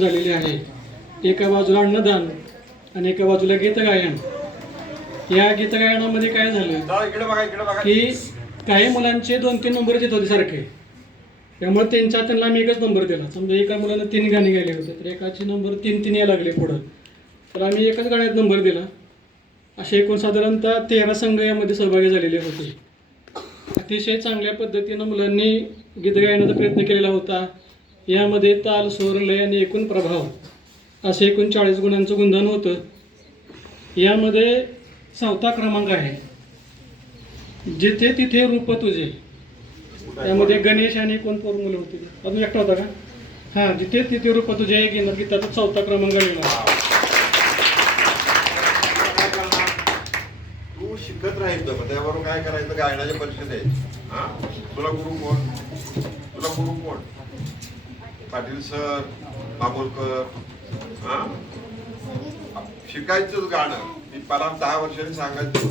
झालेली आहे. एका बाजूला अन्नदान आणि एका बाजूला गीतगायन. या गीतगायनामध्ये काय झालं? की काही मुलांचे दोन तीन नंबर येत होते सारखे. त्यामुळे त्यांच्या त्यांना आम्ही एकच नंबर दिला. समजा एका मुलानं तीन गाणी गायले होते तर एकाचे नंबर तीन तीन यायला लागले पुढं. तर आम्ही एकच गाण्यात नंबर दिला. असे एकूण साधारणतः तेरा संघ यामध्ये सहभागी झालेले होते. अतिशय चांगल्या पद्धतीनं मुलांनी गीत गायनाचा प्रयत्न केलेला होता. यामध्ये ताल स्वर लय आणि एकूण प्रभाव असे एकूण चाळीस गुणांचं गुणधन होतं. यामध्ये चौथा क्रमांक आहे. जिथे तिथे रूप तुझे. त्यामध्ये गणेश आणि कोण पोर मुलं होती? अजून एकटा होता का? हां जिथे तिथे रूप तुझे एक येणार त्याचा चौथा क्रमांक मिळणार. तू शिकत राहायचं मग त्याबरोबर काय करायचं? गायनाचे परिषद आहे. हा? तुला गुरु कोण? तुला गुरु कोण? पाटील सर मामोलकर हा? शिकायचंच गाणं. मी मला दहा वर्षांनी सांगायचो.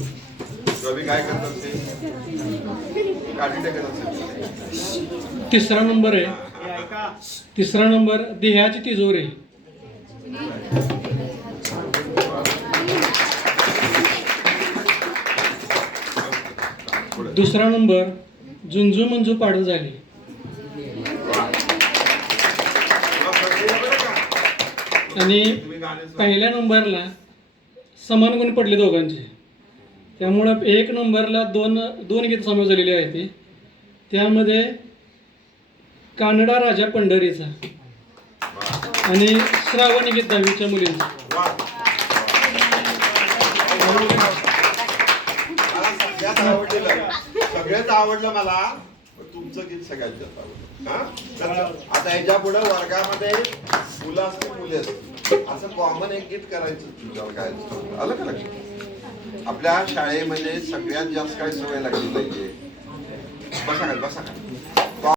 मी काय करत असते? गाडी टाकत असेल तिसरा नंबर आहे. तिसरा नंबर देहाची तिजोरी पुढे. दुसरा नंबर झुंजू मंजू पाडू झाली. आणि पहिल्या नंबरला समान गुण पडले दोघांचे. त्यामुळं एक नंबरला दोन दोन गीत समावेश झालेली आहे ती. त्यामध्ये कानडा राजा पंढरीचा आणि श्रावण गीत दहावीच्या मुलींचं. सगळ्यात आवडलेलं सगळ्यात आवडलं मला तुमचं गीत सगळ्यात जास्त आवडलं. आता याच्यापुढे वर्गामध्ये मुलं असतील मुले असतील. असं कॉमन एक गीत करायचं तुझ्यावर काय आलं का लक्षात? आपल्या शाळेमध्ये सगळ्यात जास्त काय सवय लागली पाहिजे? बसा काय बसा काय